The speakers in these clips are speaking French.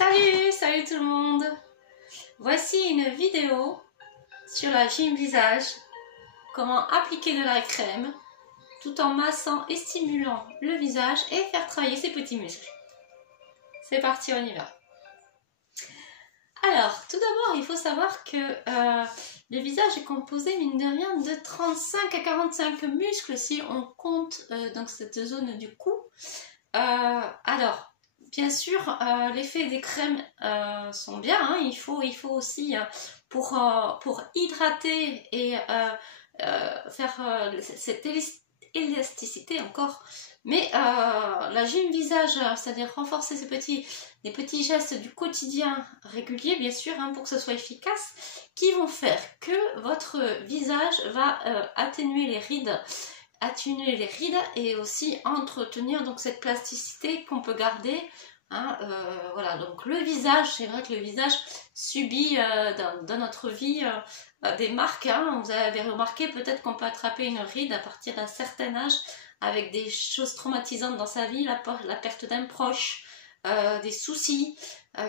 Salut tout le monde. Voici une vidéo sur la gym visage, comment appliquer de la crème tout en massant et stimulant le visage et faire travailler ses petits muscles. C'est parti, on y va. Alors, tout d'abord, il faut savoir que le visage est composé, mine de rien, de 35 à 45 muscles si on compte donc cette zone du cou. Alors, bien sûr, l'effet des crèmes sont bien, hein. Il faut aussi, pour hydrater et faire cette élasticité encore. Mais la gym visage, c'est-à-dire renforcer les petits gestes du quotidien réguliers, bien sûr, hein, pour que ce soit efficace, qui vont faire que votre visage va atténuer les rides et aussi entretenir donc cette plasticité qu'on peut garder. Hein, voilà, donc le visage, c'est vrai que le visage subit dans notre vie des marques. Hein. Vous avez remarqué peut-être qu'on peut attraper une ride à partir d'un certain âge avec des choses traumatisantes dans sa vie, la perte d'un proche, des soucis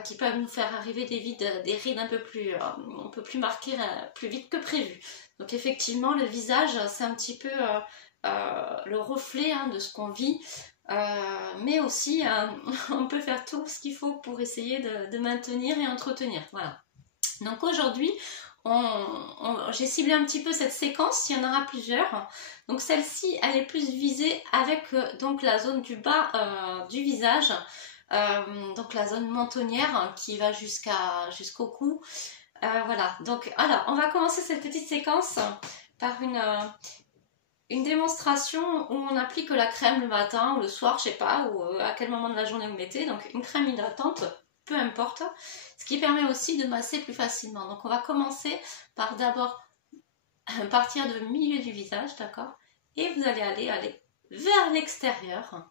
qui peuvent nous faire arriver des rides un peu plus marquées plus vite que prévu. Donc effectivement, le visage, c'est un petit peu le reflet de ce qu'on vit, mais aussi on peut faire tout ce qu'il faut pour essayer de maintenir et entretenir. Voilà. Donc aujourd'hui, j'ai ciblé un petit peu cette séquence, il y en aura plusieurs. Donc celle-ci, elle est plus visée avec donc la zone du bas du visage, donc la zone mentonnière qui va jusqu'au cou. Voilà, donc alors on va commencer cette petite séquence par une démonstration où on applique la crème le matin ou le soir, je sais pas, ou à quel moment de la journée vous mettez. Donc une crème hydratante, peu importe, ce qui permet aussi de masser plus facilement. Donc on va commencer par d'abord partir du milieu du visage, d'accord? Et vous allez aller vers l'extérieur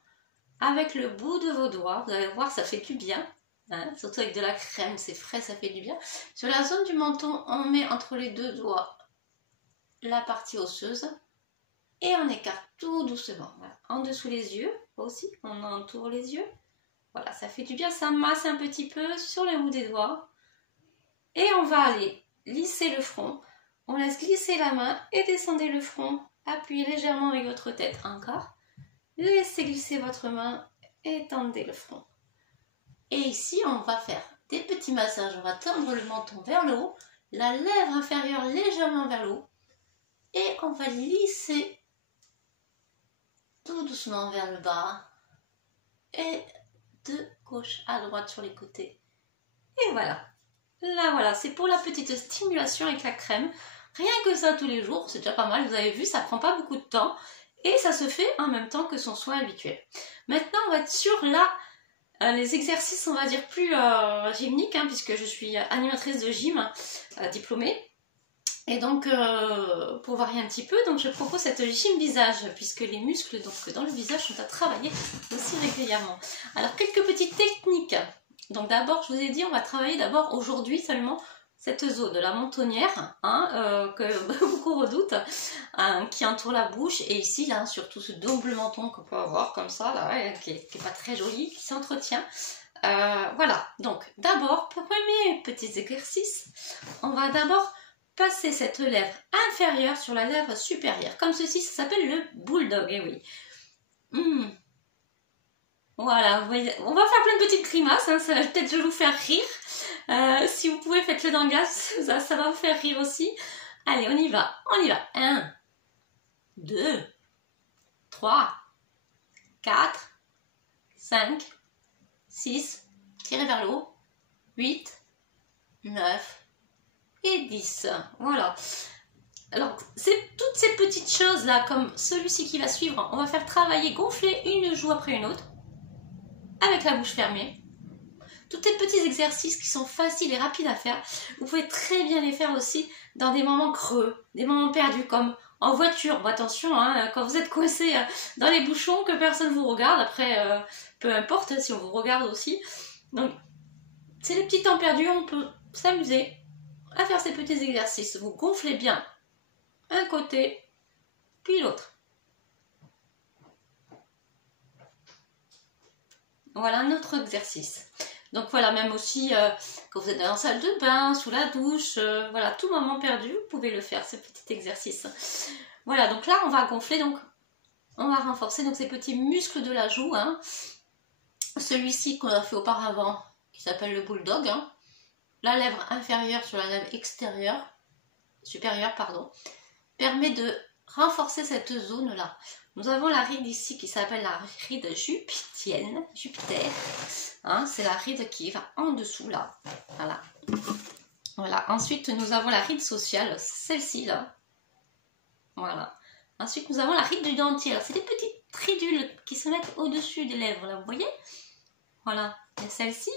avec le bout de vos doigts. Vous allez voir, ça fait du bien. Hein, surtout avec de la crème, c'est frais, ça fait du bien. Sur la zone du menton, on met entre les deux doigts la partie osseuse. Et on écarte tout doucement, voilà. En dessous les yeux, aussi, on entoure les yeux. Voilà, ça fait du bien, ça masse un petit peu sur le bout des doigts. Et on va aller lisser le front. On laisse glisser la main et descendez le front. Appuyez légèrement avec votre tête, encore. Laissez glisser votre main et tendez le front. Et ici, on va faire des petits massages. On va tendre le menton vers le haut, la lèvre inférieure légèrement vers le haut. Et on va lisser tout doucement vers le bas et de gauche à droite sur les côtés. Et voilà. Là, voilà, c'est pour la petite stimulation avec la crème. Rien que ça tous les jours, c'est déjà pas mal. Vous avez vu, ça prend pas beaucoup de temps et ça se fait en même temps que son soin habituel. Maintenant, on va être sur les exercices, on va dire, plus gymniques, hein, puisque je suis animatrice de gym diplômée. Et donc, pour varier un petit peu, donc je propose cette gym visage, puisque les muscles donc, dans le visage sont à travailler aussi régulièrement. Alors, quelques petites techniques. Donc d'abord, je vous ai dit, on va travailler d'abord aujourd'hui seulement cette zone de la mentonnière, hein, que beaucoup redoutent, hein, qui entoure la bouche. Et ici, là, surtout ce double menton qu'on peut avoir comme ça, là, qui est pas très joli, qui s'entretient. Voilà, donc d'abord, premier petit exercice, on va d'abord passer cette lèvre inférieure sur la lèvre supérieure. Comme ceci, ça s'appelle le bulldog, et oui. Voilà, vous voyez, on va faire plein de petites grimaces, hein, ça va peut-être vous faire rire. Si vous pouvez, faites-le dans le gaz, ça va vous faire rire aussi. Allez, on y va. 1, 2, 3, 4, 5, 6, tirez vers le haut, 8, 9, et 10. Voilà. Alors, c'est toutes ces petites choses là, comme celui-ci qui va suivre, on va faire travailler, gonfler une joue après une autre, avec la bouche fermée. Tous ces petits exercices qui sont faciles et rapides à faire, vous pouvez très bien les faire aussi dans des moments creux, des moments perdus, comme en voiture. Bon, attention, hein, quand vous êtes coincé dans les bouchons, que personne vous regarde, après, peu importe si on vous regarde aussi. Donc, c'est les petits temps perdus, on peut s'amuser à faire ces petits exercices. Vous gonflez bien un côté, puis l'autre. Voilà un autre exercice. Donc voilà, même aussi quand vous êtes dans la salle de bain, sous la douche, voilà, tout moment perdu, vous pouvez le faire, ce petit exercice. Voilà, donc là, on va gonfler, donc on va renforcer donc ces petits muscles de la joue. Hein. Celui-ci qu'on a fait auparavant, qui s'appelle le bulldog. Hein. La lèvre inférieure sur la lèvre extérieure, supérieure, pardon, permet de renforcer cette zone-là. Nous avons la ride ici qui s'appelle la ride jupitienne, Jupiter. Hein, c'est la ride qui va en dessous là. Voilà. Voilà. Ensuite, nous avons la ride sociale, celle-ci là. Voilà. Ensuite, nous avons la ride du dentier. C'est des petites ridules qui se mettent au-dessus des lèvres là, vous voyez? Voilà. Il y a celle-ci.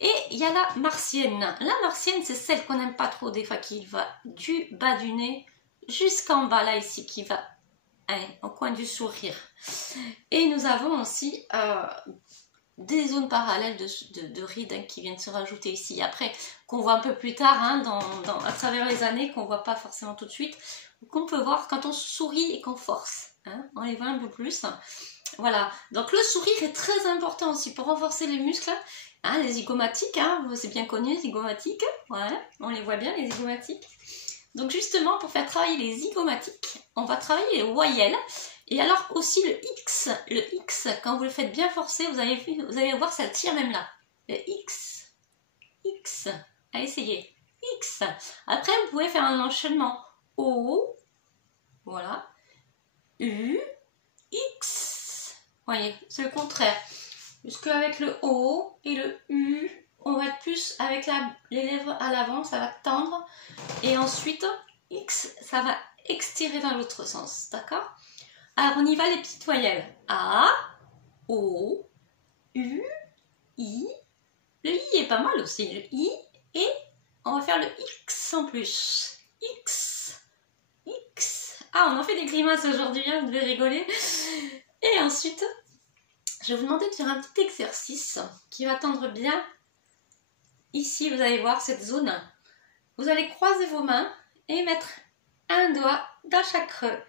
Et il y a la martienne. La martienne, c'est celle qu'on n'aime pas trop des fois, qui va du bas du nez jusqu'en bas là ici, qui va au coin du sourire. Et nous avons aussi des zones parallèles de rides hein, qui viennent se rajouter ici. Après, qu'on voit un peu plus tard, hein, à travers les années, qu'on ne voit pas forcément tout de suite, qu'on peut voir quand on sourit et qu'on force. Hein, on les voit un peu plus. Voilà, donc le sourire est très important aussi pour renforcer les muscles. Hein, les zygomatiques, hein, c'est bien connu, les zygomatiques. Ouais, on les voit bien, les zygomatiques. Donc justement, pour faire travailler les zygomatiques, on va travailler les voyelles. Et alors aussi le X, quand vous le faites bien forcer, vous allez voir, ça tire même là. Le X, à essayer. X. Après, vous pouvez faire un enchaînement. O, voilà. U, X. Vous voyez, c'est le contraire. Puisque avec le O et le U, on va être plus avec les lèvres à l'avant, ça va tendre. Et ensuite, X, ça va extirer dans l'autre sens. D'accord? Alors, on y va les petites voyelles. A, O, U, I. Le I est pas mal aussi. Le I. Et on va faire le X en plus. X. X. Ah, on en fait des grimaces aujourd'hui, hein, vous devez rigoler. Et ensuite, je vais vous demander de faire un petit exercice qui va tendre bien. Ici, vous allez voir cette zone. Vous allez croiser vos mains et mettre un doigt dans chaque creux.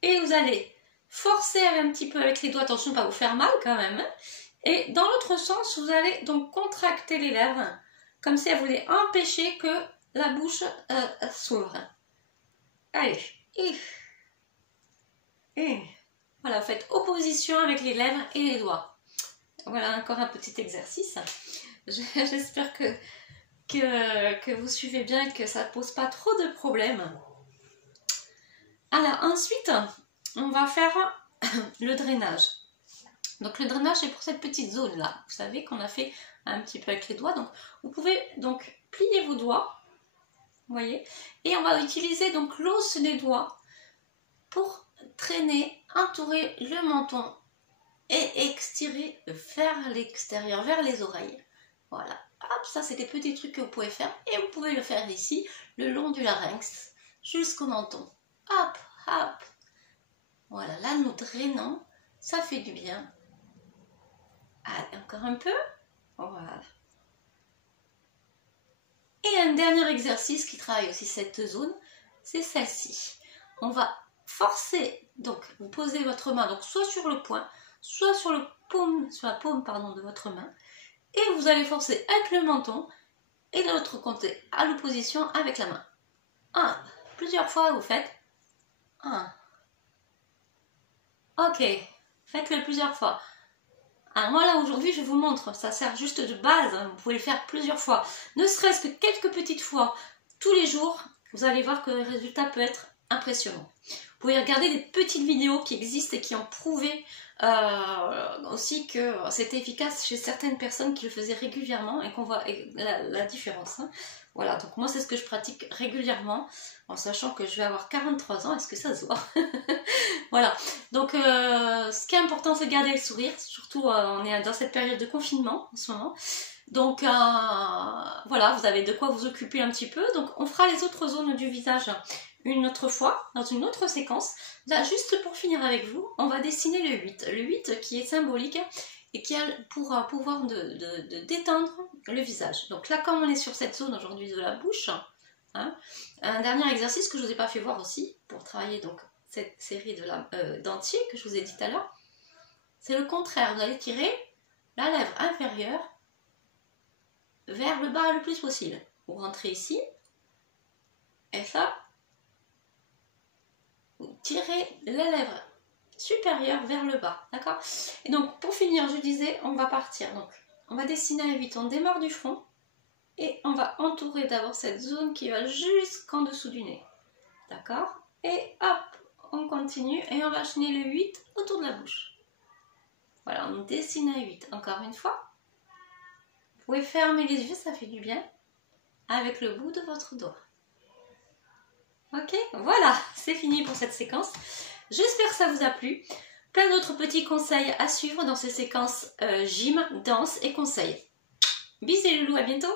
Et vous allez forcer un petit peu avec les doigts, attention pas vous faire mal quand même. Et dans l'autre sens, vous allez donc contracter les lèvres, comme si elle voulait empêcher que la bouche s'ouvre. Allez, et voilà, faites opposition avec les lèvres et les doigts. Voilà encore un petit exercice. J'espère que vous suivez bien, que ça ne pose pas trop de problèmes. Alors ensuite, on va faire le drainage. Donc le drainage, c'est pour cette petite zone là. Vous savez qu'on a fait un petit peu avec les doigts. Donc vous pouvez donc plier vos doigts, vous voyez. Et on va utiliser donc l'os des doigts pour traîner, entourer le menton et extirer vers l'extérieur, vers les oreilles. Voilà. Hop, ça c'est des petits trucs que vous pouvez faire. Et vous pouvez le faire ici, le long du larynx, jusqu'au menton. Hop, hop. Voilà, là nous drainons, ça fait du bien. Allez, encore un peu. Voilà. Et un dernier exercice qui travaille aussi cette zone, c'est celle-ci. On va forcer, donc vous posez votre main donc soit sur le poing, soit sur la paume de votre main. Et vous allez forcer avec le menton et l'autre côté à l'opposition avec la main. 1. Plusieurs fois vous faites. 1. Ok, faites-le plusieurs fois. Alors moi là aujourd'hui je vous montre, ça sert juste de base, hein, vous pouvez le faire plusieurs fois. Ne serait-ce que quelques petites fois tous les jours, vous allez voir que le résultat peut être impressionnant. Vous pouvez regarder des petites vidéos qui existent et qui ont prouvé aussi que c'était efficace chez certaines personnes qui le faisaient régulièrement et qu'on voit la différence. Hein. Voilà, donc moi c'est ce que je pratique régulièrement en sachant que je vais avoir 43 ans, est-ce que ça se voit? Voilà, donc ce qui est important c'est de garder le sourire, surtout on est dans cette période de confinement en ce moment. Donc voilà, vous avez de quoi vous occuper un petit peu. Donc on fera les autres zones du visage une autre fois, dans une autre séquence. Là, juste pour finir avec vous, on va dessiner le 8. Le 8 qui est symbolique et qui a pour pouvoir de détendre le visage. Donc là, comme on est sur cette zone aujourd'hui de la bouche, hein, un dernier exercice que je ne vous ai pas fait voir aussi, pour travailler donc cette série de dentier que je vous ai dit tout à l'heure, c'est le contraire. Vous allez tirer la lèvre inférieure vers le bas le plus possible. Vous rentrez ici, et ça, vous tirez les lèvres supérieures vers le bas, d'accord? Et donc, pour finir, je disais, on va partir. Donc, on va dessiner un 8, on démarre du front, et on va entourer d'abord cette zone qui va jusqu'en dessous du nez, d'accord? Et hop, on continue, et on va chaîner le 8 autour de la bouche. Voilà, on dessine un 8, encore une fois. Vous pouvez fermer les yeux, ça fait du bien, avec le bout de votre doigt. Ok, voilà, c'est fini pour cette séquence. J'espère que ça vous a plu. Plein d'autres petits conseils à suivre dans ces séquences gym, danse et conseils. Bisous les loulous, à bientôt.